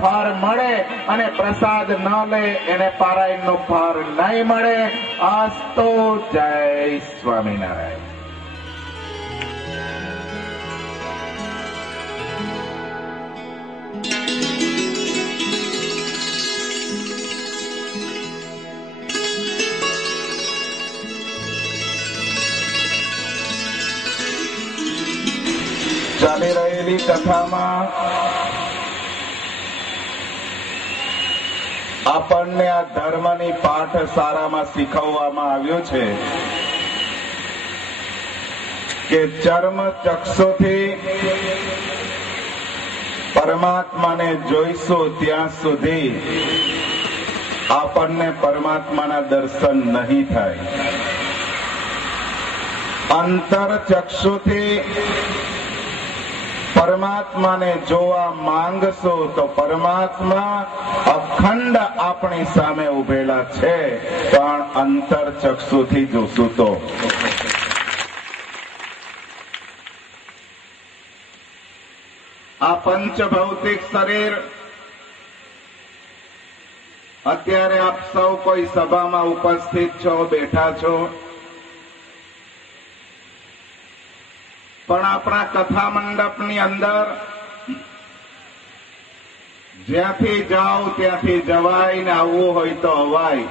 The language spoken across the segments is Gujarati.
ફળ મળે અને પ્રસાદ ન લે એને પારાયણનો ફળ નહીં મળે. અસ્તુ. જય સ્વામિનારાયણ. ચાલી રહેલી કથામાં આપણને આ ધર્મની પાઠશાળામાં શીખવવામાં આવ્યું છે કે ચર્મ ચક્ષુથી પરમાત્માને જોઈશું ત્યાં સુધી આપણને પરમાત્માના દર્શન નહીં થાય. અંતર ચક્ષુથી પરમાત્માને જોવા માંગશો તો પરમાત્મા અખંડ આપણી સામે ઉભેલા છે, પણ અંતર ચક્ષુથી જોશું તો. આ પંચભૌતિક શરીર અત્યારે આપ સૌ કોઈ સભામાં ઉપસ્થિત છો, બેઠા છો, પણ આપણા કથા મંડપની અંદર જ્યાંથી જાઓ ત્યાંથી જવાય ને આવવું હોય તો અવાય.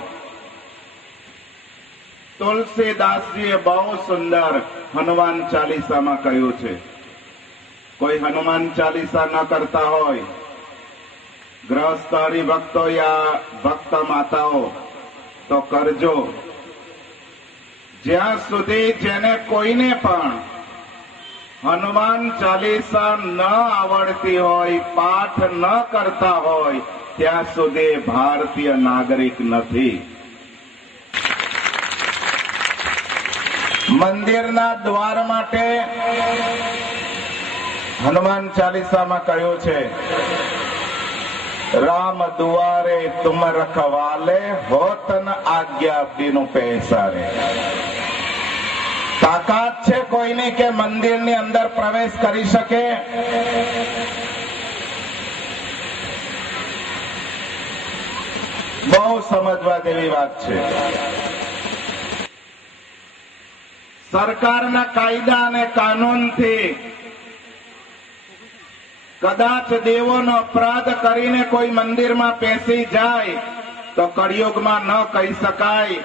તુલસીદાસજીએ બહુ સુંદર હનુમાન ચાલીસામાં કહ્યું છે. કોઈ હનુમાન ચાલીસા ન કરતા હોય, ગ્રહસ્થ હરિભક્તો યા ભક્ત માતાઓ, તો કરજો. જ્યાં સુધી જેને કોઈને પણ હનુમાન ચાલીસા ન આવડતી હોય, પાઠ ન કરતા હોય, ત્યાં સુધી ભારતીય નાગરિક નથી. મંદિરના દ્વાર માટે હનુમાન ચાલીસામાં કહ્યું છે, રામ દુઆરે તુમ રખવાલે હોત ન આજ્ઞા બિનુ પૈસારે. તાકાત છે કોઈની કે મંદિરની અંદર પ્રવેશ કરી શકે? બહુ સમજવા જેવી વાત છે. સરકારના કાયદા અને કાનૂનથી કદાચ દેવોનો અપરાધ કરીને કોઈ મંદિરમાં પેસી જાય તો કળિયુગમાં ન કહી શકાય.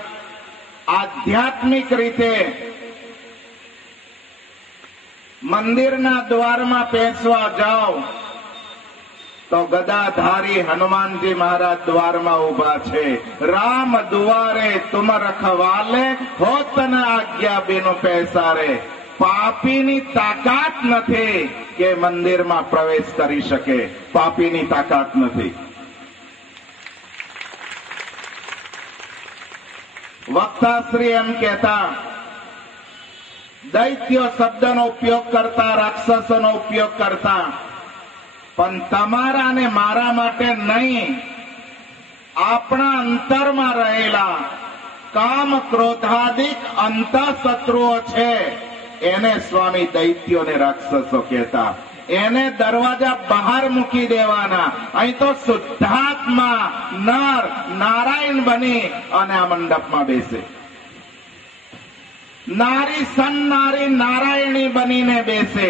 આધ્યાત્મિક રીતે મંદિરના દ્વારમાં પેસવા જાઓ તો ગદાધારી હનુમાનજી મહારાજ દ્વારમાં ઉભા છે. રામ દ્વારે તુમ રખવાલે હોત ન આજ્ઞા બિનુ પૈસારે. પાપીની તાકાત નથી કે મંદિરમાં પ્રવેશ કરી શકે. પાપીની તાકાત નથી. વક્તાશ્રી એમ કહેતા, દૈત્યો શબ્દનો ઉપયોગ કરતા, રાક્ષસોનો ઉપયોગ કરતા, પણ તમારા અને મારા માટે નહીં, આપણા અંતરમાં રહેલા કામ ક્રોધાદિક અંતઃશત્રુઓ છે એને સ્વામી દૈત્યો ને રાક્ષસો કહેતા. એને દરવાજા બહાર મૂકી દેવાના. અહીં તો શુદ્ધાત્મા નર નારાયણ બની અને આ મંડપમાં બેસે. નારી સન્નારી નારાયણી બનીને બેસે.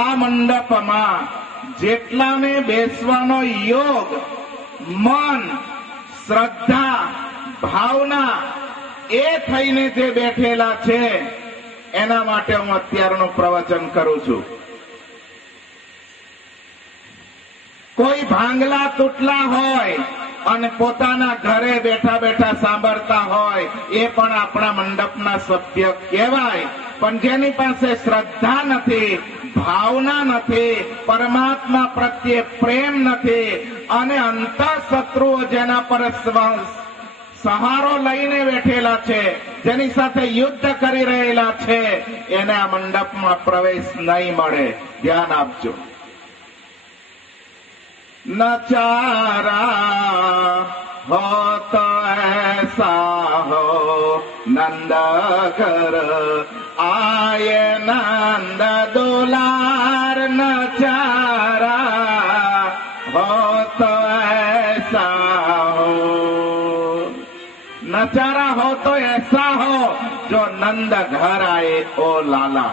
આ મંડપમાં જેટલાને બેસવાનો યોગ, મન, શ્રદ્ધા, ભાવના એ થઈને જે બેઠેલા છે એના માટે હું અત્યારનું પ્રવચન કરું છું. કોઈ ભાંગલા તૂટલા હોય અને પોતાના ઘરે બેઠા બેઠા સાંભળતા હોય એ પણ આપણા મંડપના સભ્ય કહેવાય. પણ જેની પાસે શ્રદ્ધા નથી, ભાવના નથી, પરમાત્મા પ્રત્યે પ્રેમ નથી અને અંતઃશત્રુઓ જેના પર સહારો લઈને બેઠેલા છે, જેની સાથે યુદ્ધ કરી રહેલા છે, એને આ મંડપમાં પ્રવેશ નહીં મળે. ધ્યાન આપજો. નચારા હો તો એસા હો નંદ ઘર આય નંદ દુલાર. નચારા नचारा हो तो ऐसा हो जो नंद घर आए ओ लाला।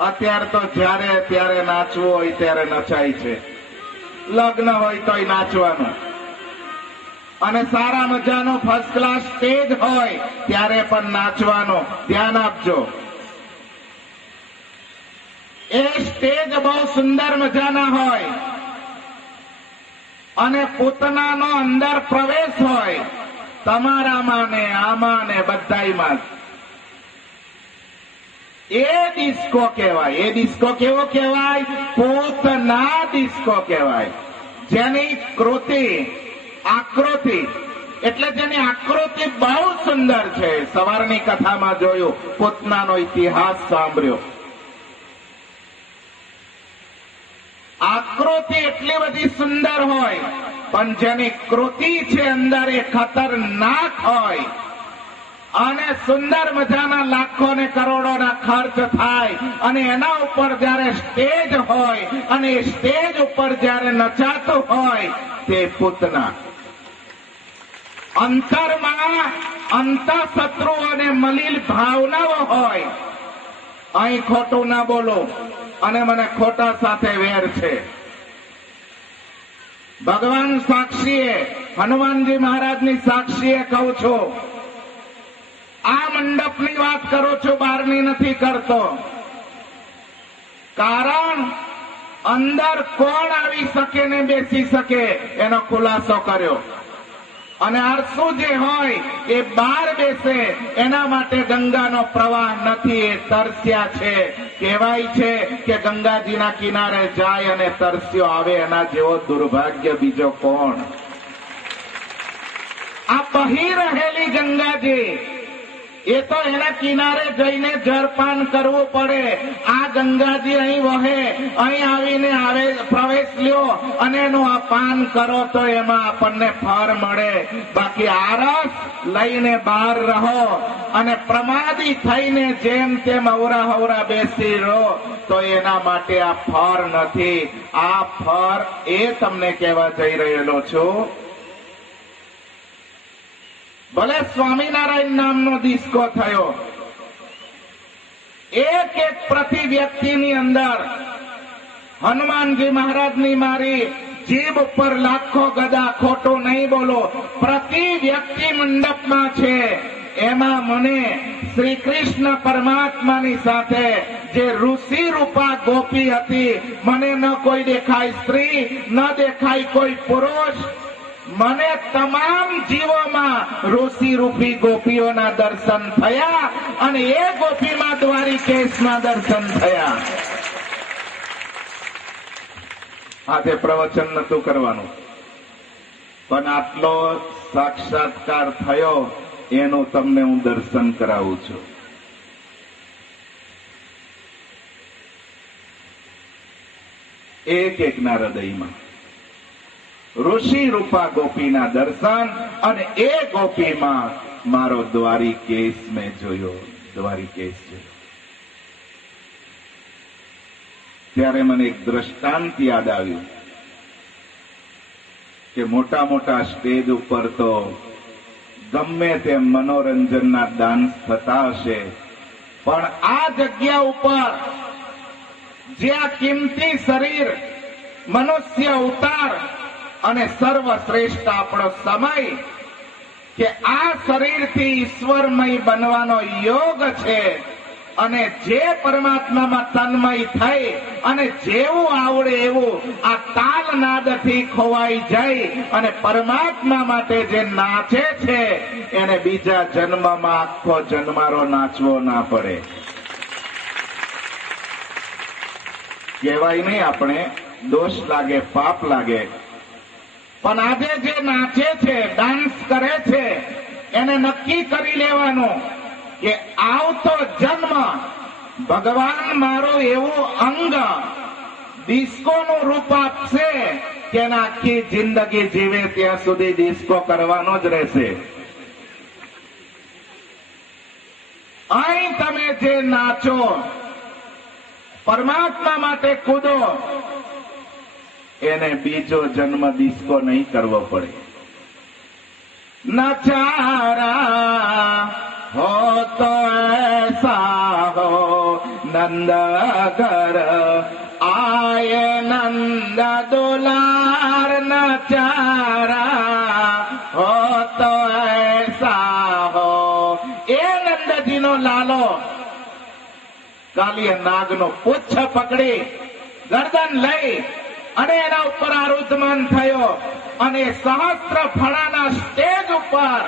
અત્યારે તો જ્યારે ત્યારે નાચવું હોય ત્યારે નચાય છે, લગ્ન હોય તોય નાચવાનું, અને સારા મજાનો ફર્સ્ટ ક્લાસ સ્ટેજ હોય ત્યારે પણ નાચવાનું. ધ્યાન આપજો, એ સ્ટેજ બહુ સુંદર મજાના હોય અને પૂતનાનો અંદર પ્રવેશ હોય તમારામાં ને આમાં ને બધાયમાં. એ ડિસ્કો કહેવાય. એ ડિસ્કો કેવો કહેવાય? પૂતના ડિસ્કો કહેવાય. જેની આકૃતિ એટલે જેની આકૃતિ બહુ સુંદર છે. સવારની કથામાં જોયું, પૂતનાનો ઇતિહાસ સાંભળ્યો. આકૃતિ એટલી બધી સુંદર હોય, પણ જેની કૃતિ છે અંદર એ ખતરનાક હોય. અને સુંદર મજાના લાખો ને કરોડોના ખર્ચ થાય અને એના ઉપર જયારે સ્ટેજ હોય અને એ સ્ટેજ ઉપર જયારે નચાતું હોય તે પૂતના. અંતરમાં અંતઃશત્રુ અને મલિન ભાવનાઓ હોય. અહીં ખોટું ના બોલો અને મને ખોટા સાથે વેર છે. ભગવાન સાક્ષીએ, હનુમાનજી મહારાજની સાક્ષીએ કહું છું, આ મંડપની વાત કરું છું, બહારની નથી કરતો. કારણ અંદર કોણ આવી શકે ને બેસી શકે એનો ખુલાસો કર્યો. અને આરસુ જે હોય એ બહાર બેસે એના માટે ગંગાનો પ્રવાહ નથી, એ તરસ્યા છે. કહેવાય છે કે ગંગાજીના કિનારે જાય અને તરસ્યો આવે, એના જેવો દુર્ભાગ્ય બીજો કોણ? આ બહી રહેલી ગંગાજી, એ તો એના કિનારે જઈને જળપાન કરવું પડે. આ ગંગાજી અહીં વહે, અહીં આવીને પ્રવેશ લ્યો અને એનું આ પાન કરો તો એમાં આપણને ફળ મળે. બાકી આરસ લઈને બહાર રહો અને પ્રમાદી થઈને જેમ તેમ અવરા હવરા બેસી રહો તો એના માટે આ ફળ નથી. આ ફળ એ તમને કહેવા જઈ રહેલો છું. ભલે સ્વામિનારાયણ નામનો ડિસ્કો થયો, એક એક પ્રતિ વ્યક્તિની અંદર હનુમાનજી મહારાજની મારી જીભ ઉપર લાખો ગદા, ખોટું નહીં બોલો, પ્રતિ વ્યક્તિ મંડપમાં છે. એમાં મને શ્રી કૃષ્ણ પરમાત્માની સાથે જે ઋષિ રૂપા ગોપી હતી, મને ન કોઈ દેખાય સ્ત્રી, ન દેખાય કોઈ પુરુષ, મને તમામ જીવોમાં ઋષિ રૂપી ગોપીઓના દર્શન થયા અને એ ગોપીમાં દ્વારિકેશના દર્શન થયા. આજે પ્રવચન નતું કરવાનું, પણ આટલો સાક્ષાત્કાર થયો એનું તમને હું દર્શન કરાવું છું. એક એકના હૃદયમાં ઋષિ રૂપા ગોપીના દર્શન, અને એ ગોપીમાં મારો દ્વારિકેશ મેં જોયો. દ્વારિકેશ જોયો ત્યારે મને એક દ્રષ્ટાંત યાદ આવ્યું કે મોટા મોટા સ્ટેજ ઉપર તો ગમે તેમ મનોરંજનના ડાન્સ થતા હશે, પણ આ જગ્યા ઉપર જે આ કિંમતી શરીર, મનુષ્ય અવતાર અને સર્વશ્રેષ્ઠ આપણો સમય, કે આ શરીરથી ઈશ્વરમય બનવાનો યોગ છે. અને જે પરમાત્મામાં તન્મય થઈ અને જેવું આવડે એવું આ તાલ નાદથી ખોવાઈ જાય અને પરમાત્મા માટે જે નાચે છે એને બીજા જન્મમાં આખો જન્મારો નાચવો ના પડે. કહેવાય નહીં, આપણે દોષ લાગે, પાપ લાગે, પણ આજે જે નાચે છે, ડાન્સ કરે છે, એને નક્કી કરી લેવાનું કે આવતો જન્મ ભગવાન મારો એવું અંગ ડિસ્કોનું રૂપ આપશે કે આખી જિંદગી જીવે ત્યાં સુધી ડિસ્કો કરવાનો જ રહેશે. અહીં તમે જે નાચો, પરમાત્મા માટે કૂદો, એને બીજો જન્મ ડિસ્કો નહીં કરવો પડે. नचारा हो तो ऐसा हो नंद घर आए नंद दुलार नचारा हो तो ऐसा हो। એ નંદજીનો લાલો કાલિય નાગનો પુચ્છ પકડી ગરદન લઈ અને એના ઉપર આરુધમાન થયો અને સહસ્ત્ર ફળાના સ્ટેજ ઉપર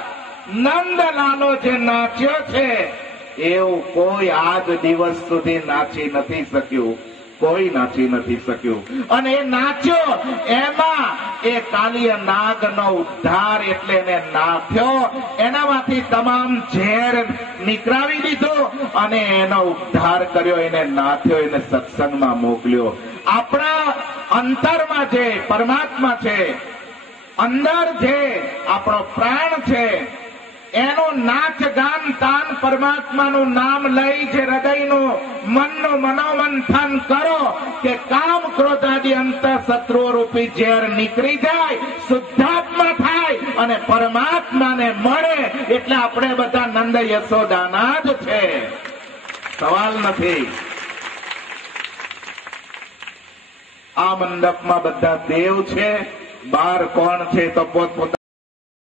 નંદલાલો જે નાચ્યો છે એવું કોઈ આજ દિવસ સુધી નાચી નથી શક્યું, કોઈ નાચી નથી શક્યું. અને એ નાચ્યો એમાં એ કાલિય નાગનો ઉદ્ધાર એટલે એને નાથ્યો, એનામાંથી તમામ ઝેર નીકળાવી દીધું અને એનો ઉદ્ધાર કર્યો, એને નાથ્યો, એને સત્સંગમાં મોકલ્યો. આપણા અંતરમાં જે પરમાત્મા છે, અંદર જે આપણો પ્રાણ છે, એનું નાચ ગાન તાન પરમાત્માનું નામ લઈ જે હૃદયનું મનનું મનોમંથન કરો કે કામ ક્રોધ આદિ અંત શત્રુઓ રૂપી ઝેર નીકળી જાય, શુદ્ધાત્મા થાય અને પરમાત્માને મળે. એટલે આપણે બધા નંદ યશોદાના જ છે, સવાલ નથી. આ મંડપમાં બધા દેવ છે, બહાર કોણ છે તો પોતપોતાના